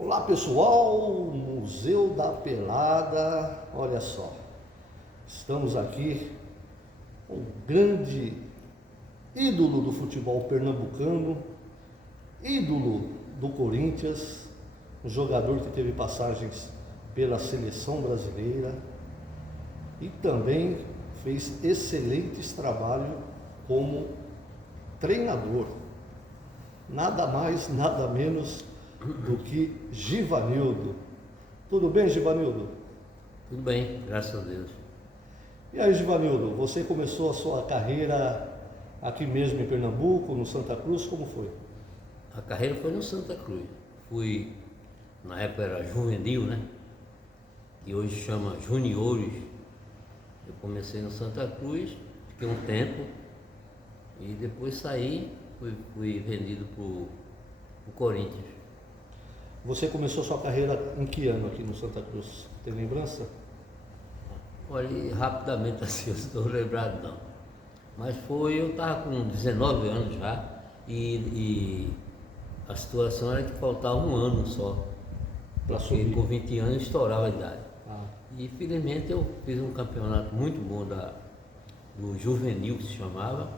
Olá pessoal, Museu da Pelada, olha só, estamos aqui com o grande ídolo do futebol pernambucano, ídolo do Corinthians, um jogador que teve passagens pela seleção brasileira e também fez excelentes trabalhos como treinador, nada mais, nada menos do que Givanildo. Tudo bem, Givanildo? Tudo bem, graças a Deus. E aí, Givanildo, você começou a sua carreira aqui mesmo em Pernambuco, no Santa Cruz, como foi? A carreira foi no Santa Cruz. Fui, na época era juvenil, né? Que hoje chama juniores. Eu comecei no Santa Cruz, fiquei um tempo e depois saí, fui vendido para o Corinthians. Você começou sua carreira em que ano aqui no Santa Cruz? Tem lembrança? Olha, rapidamente assim, eu não estou lembrado não. Mas eu estava com 19 anos já e a situação era que faltava um ano só. Para Porque subir. com 20 anos estourava a idade. Ah, E felizmente eu fiz um campeonato muito bom do juvenil que se chamava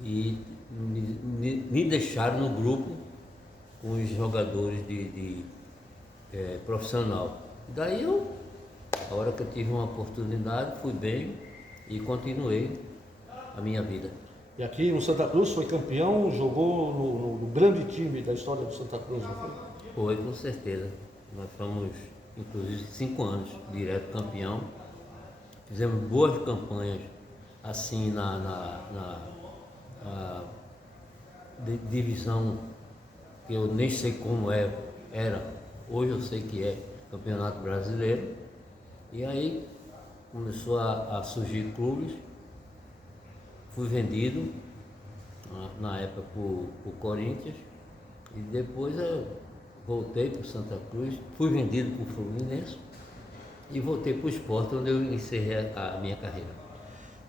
e me deixaram no grupo com os jogadores de profissional. Daí a hora que eu tive uma oportunidade, fui bem e continuei a minha vida. e aqui no Santa Cruz foi campeão, jogou no grande time da história do Santa Cruz, não foi? Foi, com certeza. Nós fomos, inclusive, 5 anos direto campeão. Fizemos boas campanhas assim na divisão que eu nem sei como era, hoje eu sei que é Campeonato Brasileiro. E aí começou a surgir clubes, fui vendido na época para o Corinthians e depois eu voltei para o Santa Cruz, fui vendido para o Fluminense e voltei para o Sport, onde eu encerrei a minha carreira.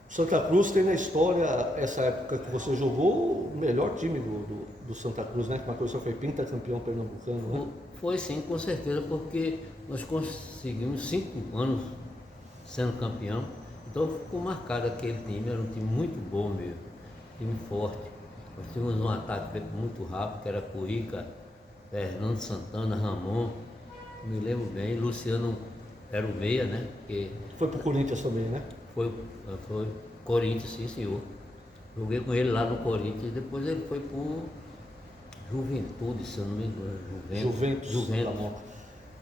Santa Cruz tem na história, essa época que você jogou, o melhor time do Santa Cruz, né? Uma coisa foi pentacampeão pernambucano, né? Foi sim, com certeza, porque nós conseguimos 5 anos sendo campeão, então ficou marcado aquele time, era um time muito bom mesmo, time forte. Nós tínhamos um ataque muito rápido, que era Curica, Fernando Santana, Ramon, me lembro bem, Luciano era o meia, né? Que Foi pro Corinthians também, né? foi Corinthians, sim senhor. Joguei com ele lá no Corinthians, depois ele foi pro Juventude, se eu não me engano. Juventus. Da Moca.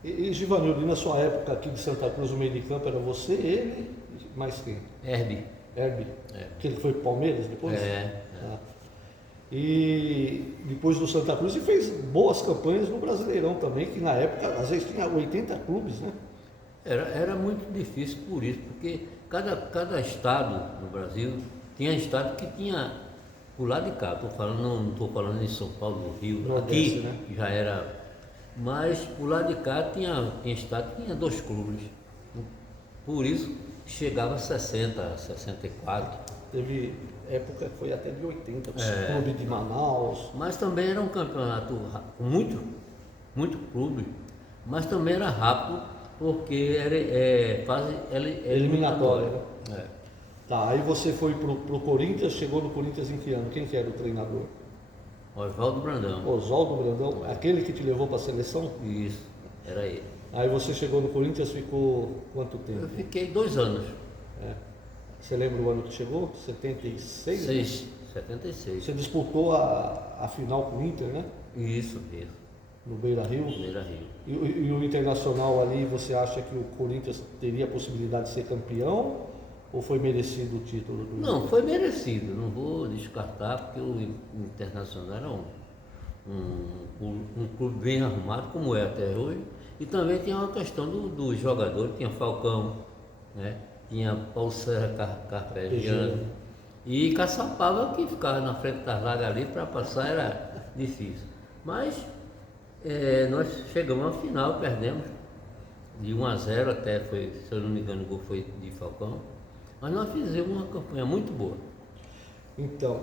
E Givanildo, e na sua época aqui de Santa Cruz, o meio de campo era você, ele, mais quem? Herbie. Herbie, É. que ele foi pro Palmeiras depois? É. Ah. E depois do Santa Cruz, e fez boas campanhas no Brasileirão também, que na época, às vezes, tinha 80 clubes, né? Era muito difícil por isso, porque cada estado no Brasil tinha estado que tinha por lado de cá, não estou falando em São Paulo, no Rio, Nordeste, aqui né? já era, mas por lado de cá tinha estado que tinha 2 clubes, por isso chegava a 60, 64. Teve época que foi até de 80, com É. o clube de Manaus. Mas também era um campeonato com muito clube, mas também era rápido, porque era fase Eliminatória, né? É. Tá, aí você foi pro Corinthians, chegou no Corinthians em que ano? Quem que era o treinador? Oswaldo Brandão. Oswaldo Brandão, aquele que te levou para a seleção? Isso, era ele. Aí você chegou no Corinthians, ficou quanto tempo? Eu fiquei 2 anos, É. Você lembra o ano que chegou? 76? Né? 76. Você disputou a final com o Inter, né? Isso mesmo, No Beira-Rio. Primeira Rio. E o Internacional ali, você acha que o Corinthians teria a possibilidade de ser campeão? Ou foi merecido o título do Não, foi merecido, não vou descartar, porque o Internacional era um clube bem arrumado, como é até hoje, e também tinha uma questão dos jogadores, tinha Falcão, né? Tinha Paulo Serra Carpegiani, e Caçapava, que ficava na frente das vagas ali, para passar era difícil. Mas nós chegamos à final, perdemos de 1-0 até, se eu não me engano, o gol foi de Falcão, mas nós fizemos uma campanha muito boa. Então,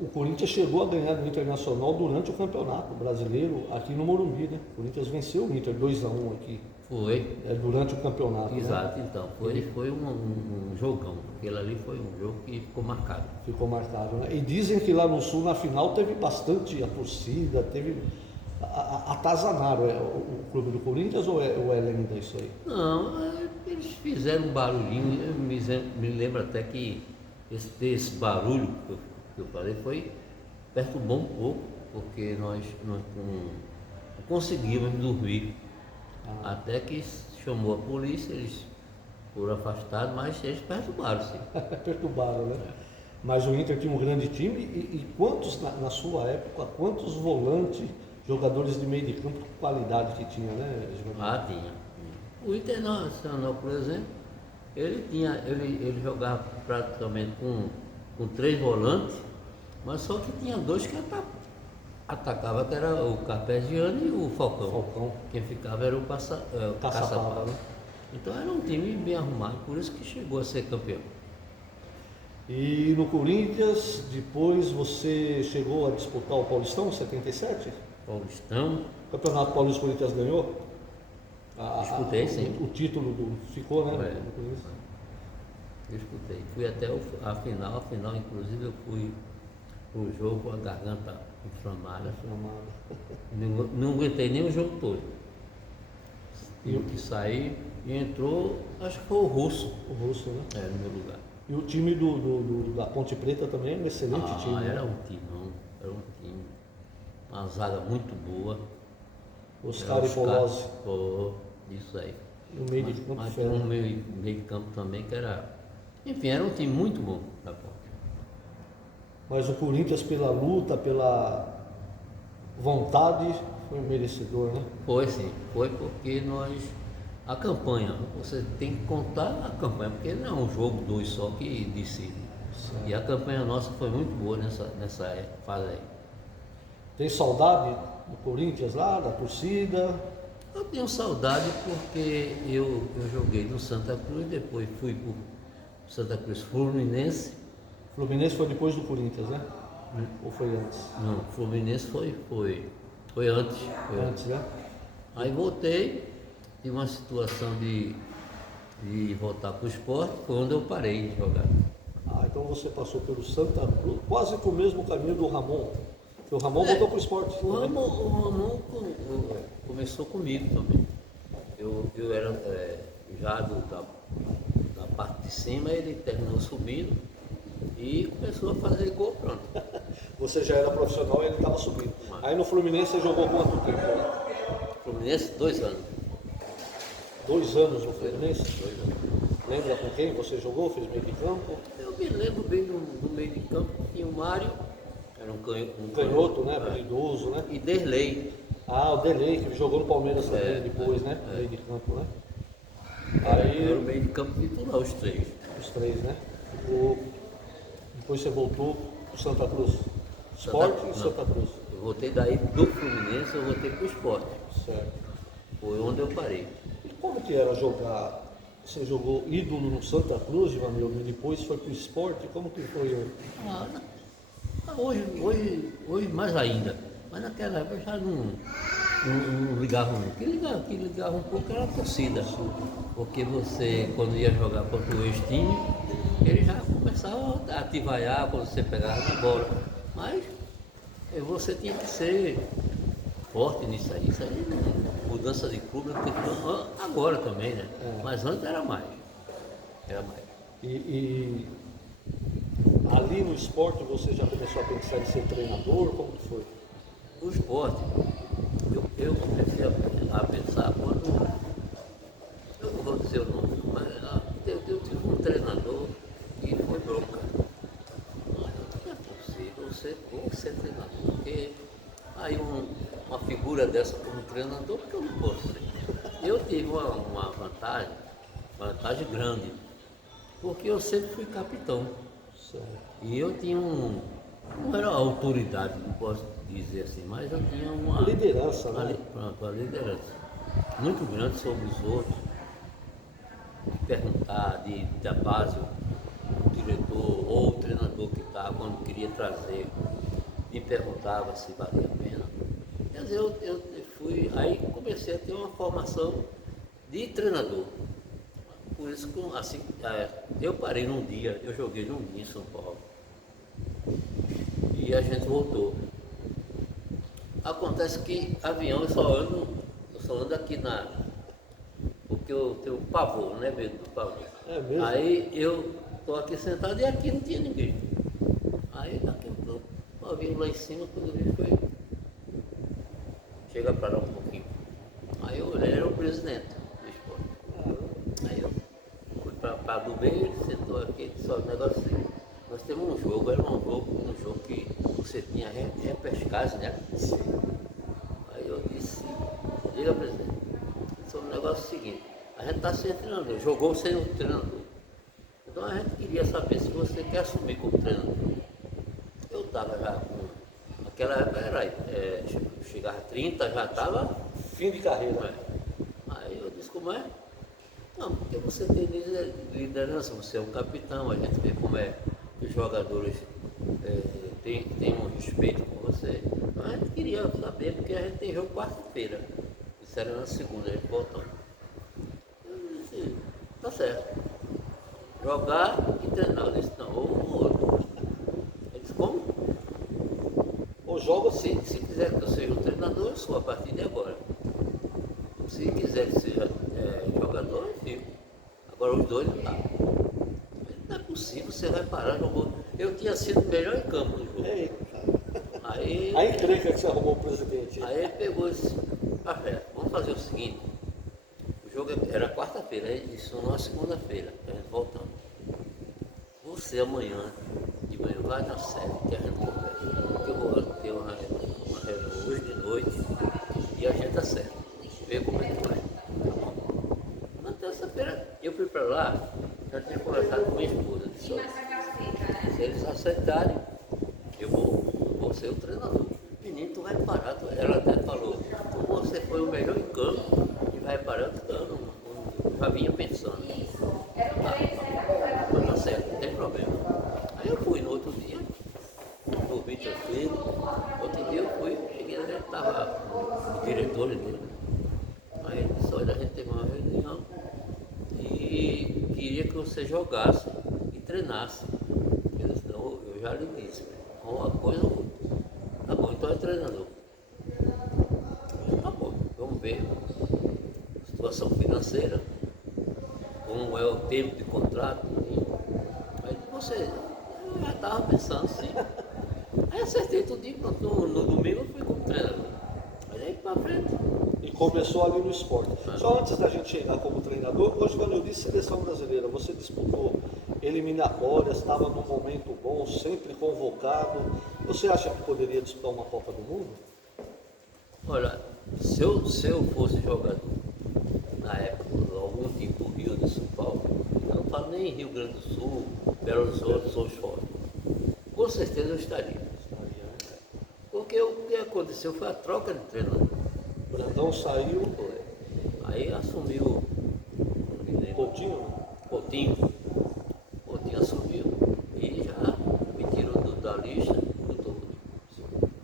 o Corinthians chegou a ganhar do Internacional durante o Campeonato Brasileiro aqui no Morumbi, né? O Corinthians venceu o Inter 2-1 aqui, Foi, durante o campeonato, né? exato, então. Foi um jogão. Aquele ali foi um jogo que ficou marcado. Ficou marcado, né? E dizem que lá no Sul, na final, teve bastante a torcida, teve... Atazanaram o clube do Corinthians ou é lenda isso aí? Não, eles fizeram um barulhinho. Eu me lembro até que esse barulho que eu falei foi perturbou um pouco, porque nós não conseguimos dormir. Até que chamou a polícia, eles foram afastados, mas eles perturbaram, sim. Perturbaram, né? Mas o Inter tinha um grande time e quantos, na sua época, quantos volantes, jogadores de meio de campo com qualidade que tinha, né, Giovanni? Tinha. O Internacional, por exemplo, ele jogava praticamente com 3 volantes, mas só que tinha 2 que atacava, que era o Carpegiani e o Falcão. Quem ficava era o Caçapava. Né? Então era um time bem arrumado, por isso que chegou a ser campeão. E no Corinthians, depois você chegou a disputar o Paulistão, 77? Paulistão. O Campeonato Paulista o Corinthians ganhou? Disputei, sim. O título ficou, né? Eu disputei. Fui até a final, inclusive eu fui pro jogo com a garganta inflamada. Não aguentei nem o jogo todo. Tive que sair e entrou, acho que foi o Russo. O Russo, né? No meu lugar. E o time da Ponte Preta também é um excelente time. Era um time. Uma zaga muito boa. Oscar e Polozzi. Isso aí. No meio de campo. Mas tinha um meio de campo também que era... Enfim, era um time muito bom da Ponte. Mas o Corinthians, pela luta, pela vontade, foi merecedor, né? Foi sim, foi porque a campanha, você tem que contar a campanha, porque não é um jogo 2 só que decide. Certo. E a campanha nossa foi muito boa nessa fase aí. Tem saudade do Corinthians lá, da torcida? Eu tenho saudade porque eu joguei no Santa Cruz, depois fui para o Santa Cruz Fluminense. Fluminense foi depois do Corinthians, né? Ou foi antes? Não, Fluminense foi antes. Antes, né? Aí voltei, tive uma situação de voltar para o esporte, foi onde eu parei de jogar. Então você passou pelo Santa Cruz, quase com o mesmo caminho do Ramon. Porque o Ramon voltou para o esporte. O Ramon começou comigo também. Eu era já da parte de cima, ele terminou subindo e começou a fazer gol, pronto. Você já era profissional e ele estava subindo. Aí no Fluminense você jogou quanto tempo? Fluminense, 2 anos. 2 anos no Fluminense? 2 anos. Lembra com quem você jogou? Fez meio de campo? Eu me lembro bem do meio de campo, tinha o Mário, era um canhoto, né? Habilidoso, né? E Derlei. O Derlei, que jogou no Palmeiras também depois, né? Meio de campo, né? Aí era o meio de campo titular, os 3. Os 3, né? Depois você voltou para o Santa Cruz. Esporte e Santa Cruz. Eu voltei daí do Fluminense, eu voltei para o esporte. Certo. Foi onde eu parei. E como que era jogar? Você jogou ídolo no Santa Cruz, Givanildo, e depois foi para o esporte? Como que foi? Hoje mais ainda. Mas naquela época eu já não ligava muito. O que ligava um pouco era a torcida. Porque você, quando ia jogar contra o ex-time, ele já começava a te vaiar quando você pegava na bola. Mas você tinha que ser forte nisso aí. Isso aí, mudança de clube, agora também, né? Mas antes era mais. E ali no esporte você já começou a pensar em ser treinador? Como que foi? O esporte, eu comecei a pensar quando, eu não vou dizer o nome, mas eu tive um treinador e foi bronca. Mas não é possível ser treinador, porque aí uma figura dessa como treinador, porque eu não posso ser. Eu tive uma vantagem grande, porque eu sempre fui capitão. Certo. E eu tinha não era autoridade, não posso dizer assim, mas eu tinha uma liderança, né? Pronto, a liderança muito grande sobre os outros, de perguntar da base, o diretor ou o treinador que estava, quando queria trazer, me perguntava se valia a pena. Quer dizer, eu fui, aí comecei a ter uma formação de treinador. Por isso que assim, eu parei num dia, eu joguei num dia em São Paulo. E a gente voltou. Acontece que avião eu só ando aqui porque eu tenho pavor, né, medo do pavor. É mesmo? Aí eu estou aqui sentado e aqui não tinha ninguém. Aí daqui o avião lá em cima, quando eu vi foi. Chega para lá um pouquinho. Aí eu olhei, era o presidente do esporte. Aí eu fui para do bem, ele sentou aqui e disse, olha, o negócio assim, nós temos um jogo, era um jogo que você tinha repescagem, né? Sim. Aí eu disse, diga presidente, isso é um negócio seguinte, a gente está sem treinador, jogou sem o treinador. Então a gente queria saber se você quer assumir como treinador. Eu estava já com. Naquela época chegava a 30, já estava. Fim de carreira. É. Aí eu disse, como é? Não, porque você tem liderança, você é um capitão, a gente vê como é que os jogadores têm um respeito com você. Então a gente queria saber, porque a gente tem jogo quarta-feira. Isso era na segunda, a gente voltando. Eu disse, tá certo. Jogar e treinar. Eu disse, não, ou outro. Ele disse, como? Ou joga Se quiser que eu seja um treinador, eu sou a partir de agora. Se quiser que seja jogador, eu fico. Agora os dois não dá. Não é possível, você vai parar, jogou. Eu tinha sido o melhor em campo no jogo. Eita. Aí, A encrenca que você arrumou o presidente. aí ele pegou e disse, vamos fazer o seguinte, o jogo era quarta-feira, isso na segunda-feira, a gente voltando. Você amanhã, de manhã, vai na série que a gente conversa. Porque eu vou ter uma reunião hoje de noite e a gente acerta. Vê como é que vai. Na terça-feira eu fui para lá, já tinha conversado com minha esposa. Disse, se eles aceitarem, eu vou ser o treinador. Menino, tu vai parar, ela até falou, você foi o melhor em campo e vai parar eu já vinha pensando. Mas tá certo, não tem problema. Aí eu fui no outro dia, dormi tranquilo, outro dia eu fui, cheguei lá, estava o diretor dele. Aí ele disse, olha, a gente teve uma reunião e queria que você jogasse e treinasse. Eu disse, não, eu já lhe disse, uma coisa ou outra. Tá bom, então é treinador. Tá bom, vamos ver a situação financeira, como é o tempo de contrato. Aí você, eu já estava pensando sim. Aí acertei tudo e pronto, no domingo eu fui como treinador. Aí daí para frente. E começou ali no esporte. Só antes da gente chegar como treinador, hoje quando eu disse seleção brasileira, você disputou eliminatórias, estava num momento bom, sempre convocado. Você acha que poderia disputar uma Copa do Mundo? Olha, se eu fosse jogador, na época, algum tipo do Rio de São Paulo, eu não falo nem Rio Grande do Sul, Belo Horizonte, São Paulo, com certeza eu estaria. Porque o que aconteceu foi a troca de treinador. O Brandão saiu. Foi. Aí assumiu Coutinho, né? Coutinho assumiu e já me tirou da lista,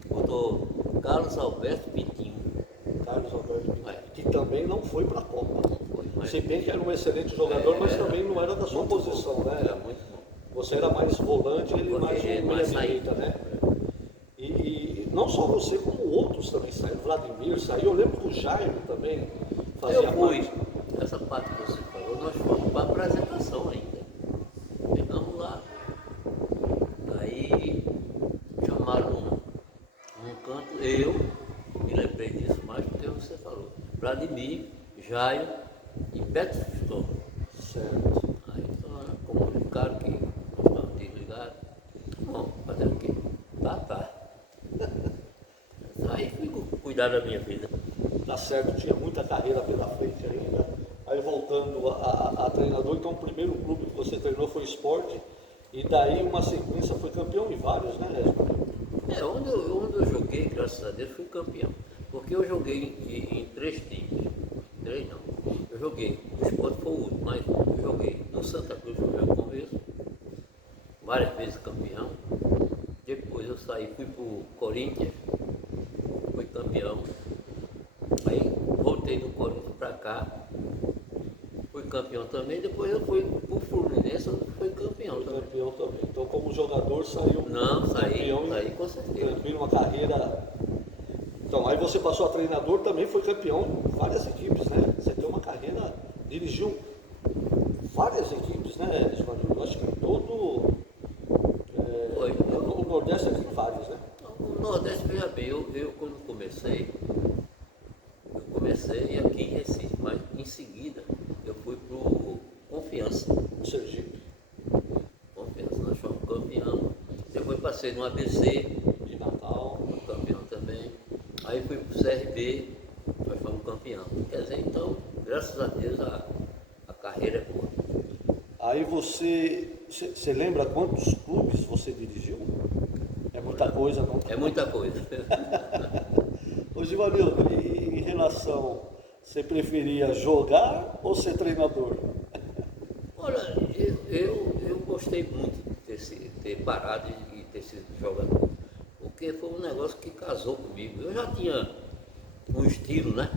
botou Carlos Alberto Pintinho. Carlos Alberto Pinto, É. que também não foi para a Copa. Foi, mas Se bem que era um excelente jogador, mas também não era da sua muito posição, bom, né? era muito bom. Você era mais volante, ele mais Ele meia mais direita, saída. né? E não só você, como outros também saíram. Vladimir saiu, eu lembro que o Jaime também fazia Eu fui, parte. essa parte que você falou, nós fomos para a apresentação ainda. Chegamos lá, aí chamaram um canto, eu me lembrei disso mais porque você falou, Vladimir, Jairo e Beto Fiston. Certo. Aí então, comunicaram que nós estávamos desligados. Bom, fazer o quê? Tá. Aí fui cuidar da minha vida. Tá certo, tinha muita carreira pela frente ainda. Aí voltando a treinador, então o primeiro clube que você treinou foi o Sport, e daí uma sequência, foi campeão em vários, né, Resma? Onde eu joguei, graças a Deus, fui campeão. Porque eu joguei em 3 times. 3 não. Eu joguei, o Sport foi o último, mas eu joguei no Santa Cruz, foi o meu começo. várias vezes campeão. Depois eu saí, fui para o Corinthians, fui campeão. Aí voltei do Corinthians para cá, fui campeão também. Depois eu fui para o Fluminense, eu fui campeão Foi também. campeão também. Então, como jogador, saiu Não, campeão saí com certeza. tranquilo, uma carreira. Então, aí você passou a treinador, também foi campeão em várias equipes, né? Você tem uma carreira, dirigiu várias equipes, né, Giovanni? Eu acho que em todo Foi. o Nordeste tem vários, né? O Nordeste, veja bem, eu quando comecei aqui em Recife, mas em seguida eu fui para o Confiança. No Sergipe, Confiança, nós fomos campeão. Depois passei no ABC, de Natal. campeão também. Aí fui para o CRB, nós fomos campeão. Quer dizer, então, graças a Deus a carreira é boa. Aí você lembra quantos clubes você dirigiu? É muita coisa, não? É muita coisa. Ô Givanildo, em relação, você preferia jogar ou ser treinador? Olha, eu gostei muito de ter parado e ter sido jogador, porque foi um negócio que casou comigo. Eu já tinha um estilo, né?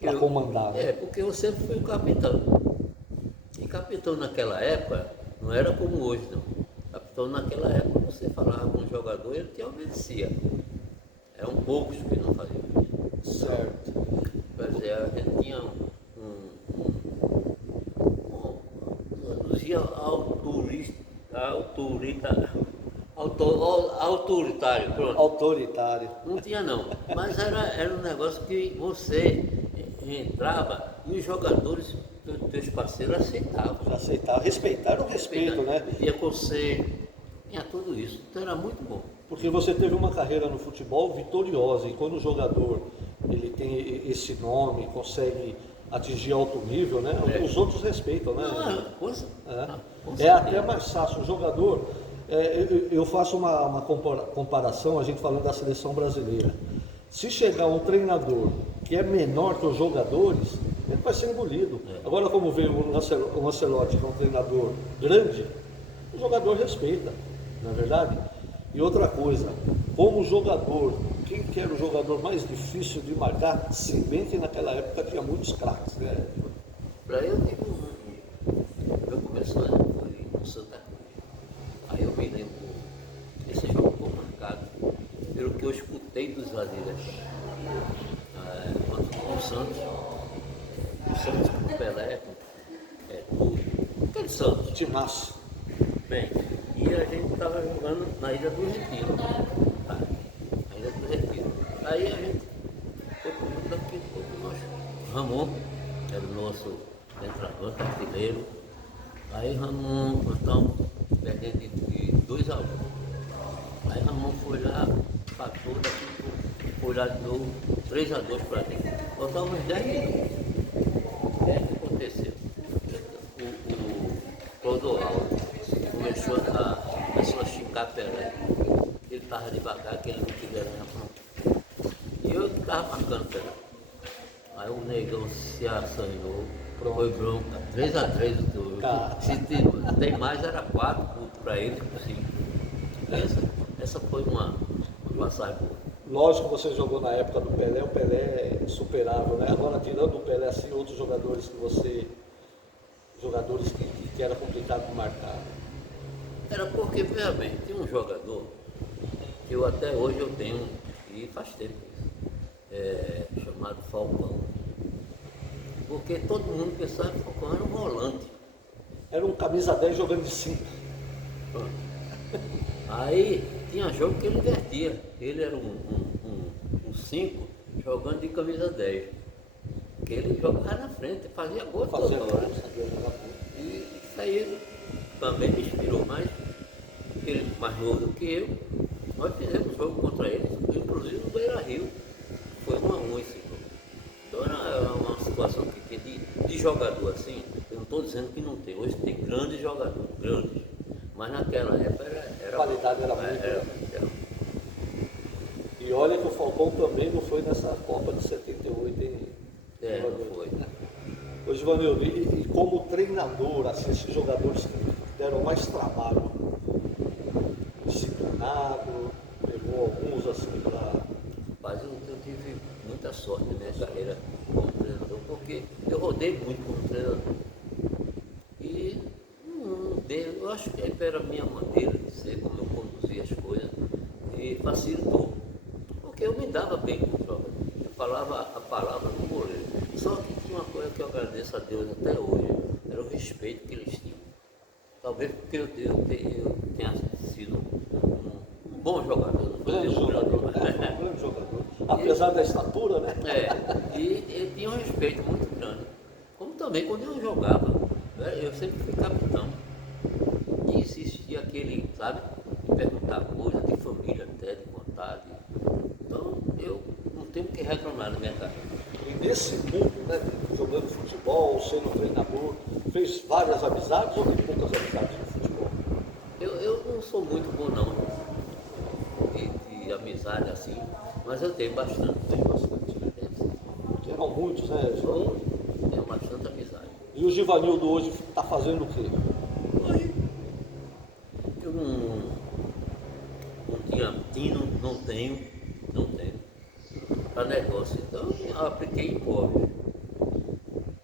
Para comandar, né? Porque eu sempre fui o capitão. E capitão naquela época não era como hoje, não. Capitão naquela época você falava com o jogador, ele te obedecia. Eram poucos que não faziam isso. Certo. Quer dizer, a gente tinha dizia autoritário, pronto. Autoritário. Não tinha não, mas era um negócio que você entrava e os jogadores, teus parceiros aceitavam. Já aceitar, respeitar o respeito, né? Pedia conselho, tinha tudo isso, então era muito bom. Porque você teve uma carreira no futebol vitoriosa e quando o jogador ele tem esse nome, consegue atingir alto nível, né? Os outros respeitam, né? É até mais fácil. O jogador, eu faço uma comparação, a gente falando da seleção brasileira. Se chegar um treinador que é menor que os jogadores, ele vai ser engolido. Agora, como veio o Ancelotti, que é um treinador grande, o jogador respeita, não é verdade? E outra coisa, como jogador, quem que era o jogador mais difícil de marcar, se bem que naquela época tinha muitos craques, né? Para eu comecei no Santa Cruz. Aí eu me lembro, esse jogo foi marcado pelo que eu escutei dos zagueiros. Quando o Santos com o Pelé, aquele Santos. Timaço. Bem, e a gente estava jogando na Ilha do Retiro. Na Ilha do Retiro. Aí a gente foi para o daqui a pouco nós. Ramon, era o nosso entravante, artilheiro. Aí Ramon, nós estávamos perdendo de 2-1. Aí Ramon foi lá, passou daqui, foi lá de novo, 3-2 para dentro. Faltavam uns 10 minutos. O que é que aconteceu? O Clodoaldo começou a xingar Pelé. Ele estava devagar, que ele não queria ganhar pronto. E eu estava marcando Pelé. Aí o negão se assanhou, foi bronca, 3-3 o jogo. Se tem mais, era 4 para ele, 5. Essa foi uma passagem boa. Lógico que você jogou na época do Pelé, o Pelé é superável, né? Agora, tirando o Pelé, assim, outros jogadores que era complicado de marcar. Era porque, veja bem, tem um jogador que eu até hoje eu tenho, e faz tempo isso, chamado Falcão. Porque todo mundo pensava que o Falcão era um volante. Era um camisa 10 jogando de 5. Aí tinha jogo que ele invertia. Ele era um 5 jogando de camisa 10. Porque ele jogava na frente, fazia gol toda hora. E isso aí também me inspirou mais. Ele mais novo do que eu. Nós fizemos jogo contra ele, inclusive no Beira Rio. Foi 1-1 esse jogo. Então era uma situação que tinha de jogador assim. Eu não estou dizendo que não tem. Hoje tem grandes jogadores, grandes. Mas naquela época era a qualidade era muito. E olha que o Falcão também não foi nessa Copa de 78, hein? Não foi. Ô Givanildo, e como treinador, assim, esses jogadores que deram mais trabalho, disciplinado, pegou alguns assim para. Mas eu tive muita sorte na minha carreira como treinador, porque eu rodei muito como treinador. E eu acho que era a minha maneira de ser, como eu conduzia as coisas, e facilitou. Porque eu me dava bem com o jogador. Eu falava a palavra do goleiro. Só que tinha uma coisa que eu agradeço a Deus até hoje, era o respeito que eles tinham. Talvez porque eu tenha sido um bom jogador, não vou dizer Grande um grande, jogador, né? Um grande jogador. Apesar da estatura, né? e ele tinha um respeito muito grande. Como também quando eu jogava, eu sempre fui capitão. E existia aquele, sabe, de perguntar coisas de família até, de vontade. Então eu não tenho o que reclamar na minha carreira. E nesse mundo, né, jogando futebol, sendo treinador, fez várias amizades ou tem poucas amizades no futebol? Eu não sou muito bom não, de amizade assim, mas eu tenho bastante. Tem bastante, né? Que eram muitos, né? Eu tenho bastante amizade. E o Givanildo hoje está fazendo o quê? Hoje eu não tinha tino, não tenho para negócio. Então eu apliquei imóveis.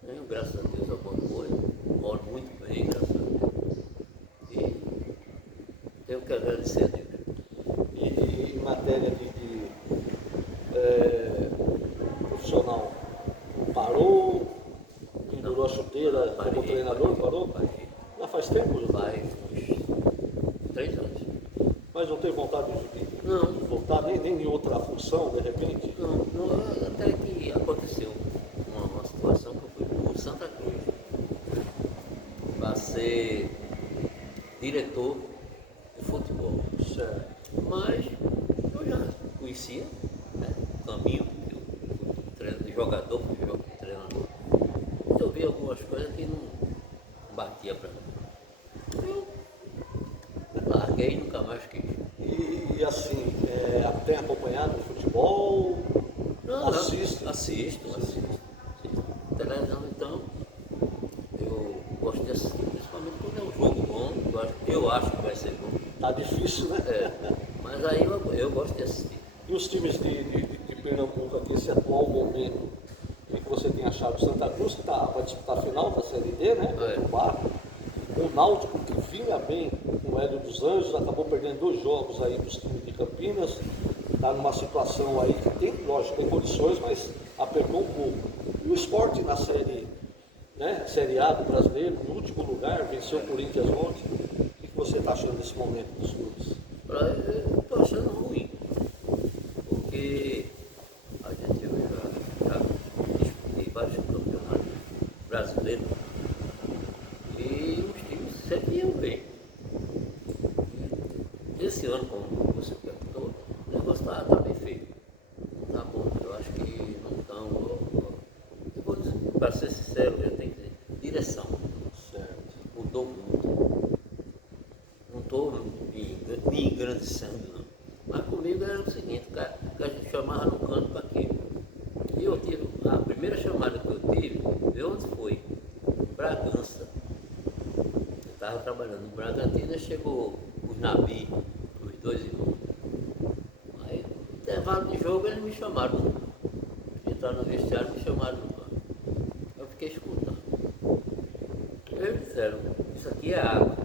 Tenho, graças a Deus, alguma coisa. Moro muito bem, graças a Deus. E tenho que agradecer a Deus. E em matéria de profissional, parou, pendurou a chuteira como treinador, parou? Parei. Já faz tempo, já? Faz uns 3 anos. Mas não tem vontade de Não, voltar nem em outra função, de repente? não, até que aconteceu uma situação que eu fui para o Santa Cruz para ser diretor de futebol. Certo. Mas eu já conhecia, né, o caminho que o jogador para o treinador. Eu vi algumas coisas que não batia para mim. Eu larguei e nunca mais quis. E assim, tem acompanhado o futebol? Não, Assiste? Assisto. Televisão, então, eu gosto de assistir, principalmente quando é um jogo bom, eu acho que vai ser bom. Tá difícil, né? Mas aí eu gosto de assistir. E os times de Pernambuco aqui, esse atual momento, o que você tem achado? O Santa Cruz, que vai disputar a final da Série D, né? O Barco. O Náutico, que vinha bem com o Hélio dos Anjos, acabou perdendo 2 jogos aí dos times de Campinas. Está numa situação aí que tem, lógico, tem condições, mas apertou um pouco. E o Sport na Série A do Brasileiro, no último lugar, venceu o Corinthians ontem. O que você está achando desse momento dos clubes? Eu estou achando ruim, porque a gente já disputei vários campeonatos brasileiros e os times sempre iam bem. Esse ano, como você perguntou, o negócio está bem feito. Não está bom, eu acho que não estão. Para ser sincero, eu tenho que dizer, direção. Certo. Mudou muito. Não estou me engrandecendo, não. Mas comigo era o seguinte, que a gente chamava no canto para quê? E eu tive, a primeira chamada que eu tive, de onde foi? Bragança. Eu estava trabalhando no Bragantino e chegou os Nabi, os 2 irmãos. Aí, no intervalo de jogo, eles me chamaram. Entraram no vestiário e me chamaram no canto. Eu fiquei escutando. Eles disseram, isso aqui é água.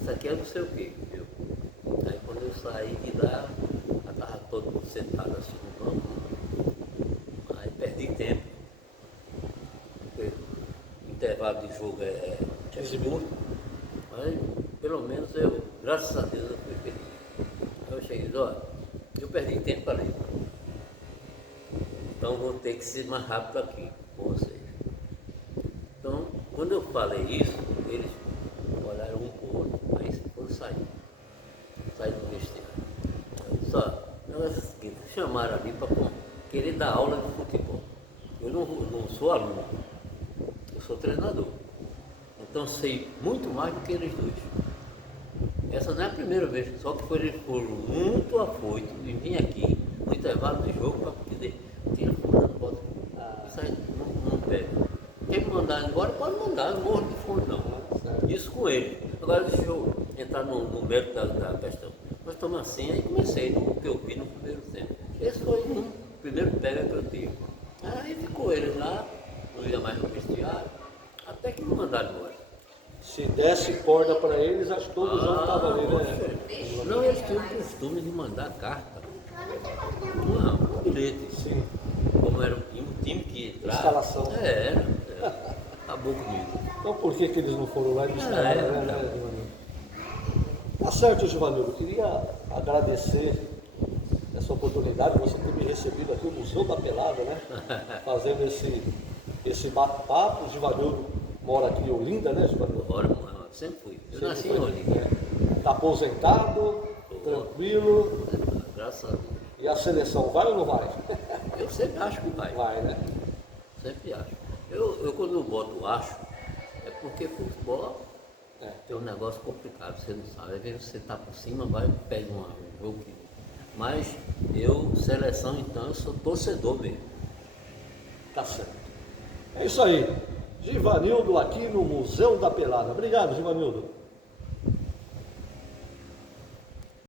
Isso aqui é não sei o quê, viu? Aí quando eu saí de lá, já estava todo mundo sentado assim no banco. Aí perdi tempo. Porque o intervalo de jogo é 15 minutos. Mas pelo menos graças a Deus, eu fui feliz. Aí eu cheguei e disse, olha, eu perdi tempo ali. Então vou ter que ser mais rápido aqui com vocês. Então, quando eu falei isso, eles olharam um para o outro, aí foram sair do vestiário. Eu disse, ó, o negócio é o seguinte, chamaram ali para querer dar aula de futebol. Eu não sou aluno, eu sou treinador. Então sei muito mais do que eles dois. Essa não é a primeira vez, só que eles foram muito afoitos e vim aqui no intervalo do jogo para dizer, tira fulano, bota. Isso aí não pega. Quem me mandar embora, pode mandar, não morro de fome não. isso com ele. Agora deixa eu entrar no mérito da questão. Nós estamos assim, aí comecei no que eu vi no primeiro tempo. Esse foi o primeiro pega que eu tive. Aí ficou ele lá, não ia mais no vestiário, até que me mandaram embora. Se desse corda para eles, acho que todo jogo estava ali, né? Não, eles tinham o costume de mandar carta. Um bilhete. Sim. Como era um time que entrava. Escalação. Era. Acabou comigo. Então por que eles não foram lá e buscaram, né, Givanildo? Tá certo, Givanildo. Eu queria agradecer essa oportunidade, você ter me recebido aqui no Museu da Pelada, né? Fazendo esse bate-papo. O Givanildo mora aqui em Olinda, né, Givanildo? Agora, sempre fui. Eu nasci em Olinda. Está aposentado, tranquilo. Graças a Deus. E a seleção vai ou não vai? Eu sempre acho que vai. Vai, né? Sempre acho. Eu quando eu boto acho, é porque futebol é um negócio complicado, você não sabe. Às vezes você está por cima, vai e pega um jogo. Mas seleção então, eu sou torcedor mesmo. Tá certo. É isso aí. Givanildo aqui no Museu da Pelada. Obrigado, Givanildo.